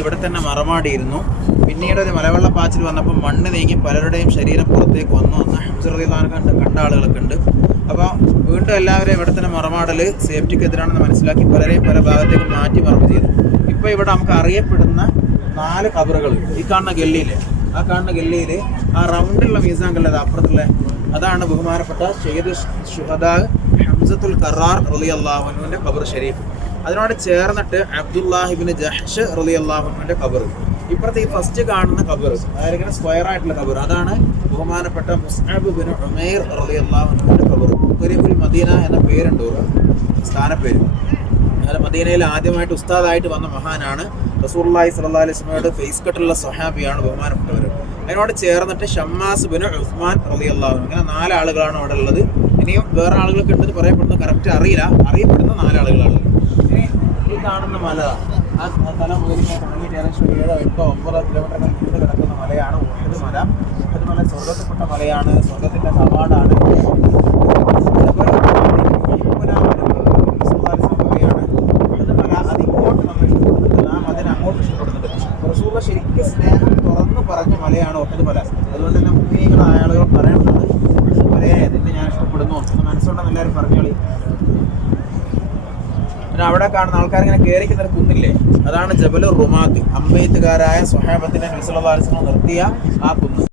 ഇവിടെ തന്നെ മറമാടിയിരുന്നു. പിന്നീട് ഒരു മലവെള്ളപ്പാച്ചിൽ വന്നപ്പോൾ മണ്ണ് നീങ്ങി പലരുടെയും ശരീരം പുറത്തേക്ക് വന്നു. അന്ന് ഹംസ റളിയല്ലാഹു അൻഹു കണ്ട ആളുകളൊക്കെ ഉണ്ട്. അപ്പോൾ വീണ്ടും എല്ലാവരും ഇവിടെ തന്നെ മറമാടൽ സേഫ്റ്റിക്ക് എതിരാണെന്ന് മനസ്സിലാക്കി പലരെയും പല ഭാഗത്തേക്ക് മാറ്റി മറവ് ചെയ്തു. ഇപ്പോൾ ഇവിടെ നമുക്ക് അറിയപ്പെടുന്ന 4 ഖബറുകൾ ഈ കാണുന്ന ഗല്ലിയിൽ, ആ കാണുന്ന ഗല്ലിയിൽ ആ റൗണ്ടുള്ള മീസാൻ കല്ലത് അപ്പുറത്തുള്ള അതാണ് ബഹുമാനപ്പെട്ട സയ്യിദ് ശുഹദാ ഹംസത്തുൽ ഖറാർ റളിയല്ലാഹു അൻഹുവിൻ്റെ ഖബർ ഷരീഫ്. അതിനോട് ചേർന്നിട്ട് അബ്ദുല്ലാഹി ഇബ്നു ജഹ്ഷ് റളിയല്ലാഹു അൻഹുവിൻ്റെ ഖബർ. ഇപ്പുറത്തെ ഈ ഫസ്റ്റ് കാണുന്ന ഖബർ, അതായത് ഇങ്ങനെ സ്ക്വയർ ആയിട്ടുള്ള ഖബർ, അതാണ് ബഹുമാനപ്പെട്ട മുസ്അബ് ബിൻ ഉമൈർ റളിയല്ലാഹു അൻഹുവിൻ്റെ ഖബർ. ഖരീബുൽ മദീന എന്ന പേരുണ്ട്, സ്ഥാനപ്പേര്. അങ്ങനെ മദീനയിൽ ആദ്യമായിട്ട് ഉസ്താദായിട്ട് വന്ന മഹാനാണ്. റസൂലുള്ളാഹി സ്വല്ലല്ലാഹു അലൈഹി വസല്ലമയുടെ ഫേസ് കട്ടുള്ള സ്വഹാബിയാണ് ബഹുമാനപ്പെട്ടവർ. അതിനോട് ചേർന്നിട്ട് ഷമ്മാസ് ബിൻ ഉസ്മാൻ റളിയല്ലാഹു അൻഹു. ഇങ്ങനെ 4 ആളുകളാണ് അവിടെ ഉള്ളത്. ഇനിയും വേറെ ആളുകളൊക്കെ ഉണ്ടെന്ന് പറയപ്പെടുന്നത് കറക്റ്റ് അറിയില്ല. അറിയപ്പെടുന്ന 4 ആളുകളാണ്. ഇനി ഈ കാണുന്ന മല, ആ തല മുതൽ തുടങ്ങിയിട്ട് ഏകദേശം 7, 8, 9 കിലോമീറ്റർ നീണ്ടു കിടക്കുന്ന മലയാണ് ഉഹദ് മല. ഉഹദ് മല സ്വർഗത്തിൽപ്പെട്ട മലയാണ്, സ്വർഗത്തിൻ്റെ കവാടാണ്. റസൂലുള്ളാഹി ശരിക്കും സ്നേഹം തുറന്നു പറഞ്ഞ മലയാണ് ഉഹദ് മല. അതുകൊണ്ട് തന്നെ മുഅ്മിനീങ്ങളായ ആളുകൾ പറയുന്നത് മലയെ എന്നിട്ട് ഞാൻ ഇഷ്ടപ്പെടുന്നു എന്ന് മനസ്സുകൊണ്ടെന്ന് എല്ലാവരും പറഞ്ഞോളി. പിന്നെ അവിടെ കാണുന്ന ആൾക്കാരിങ്ങനെ കയറിക്കുന്ന ഒരു കുന്നില്ലേ, അതാണ് ജബലുർ റുമാത്ത്. അമ്പെയ്ത്തുകാരായ സ്വഹാബത്തിനെ നബി സല്ലല്ലാഹു അലൈഹി വസല്ലം നിർത്തിയ ആ കുന്ന്.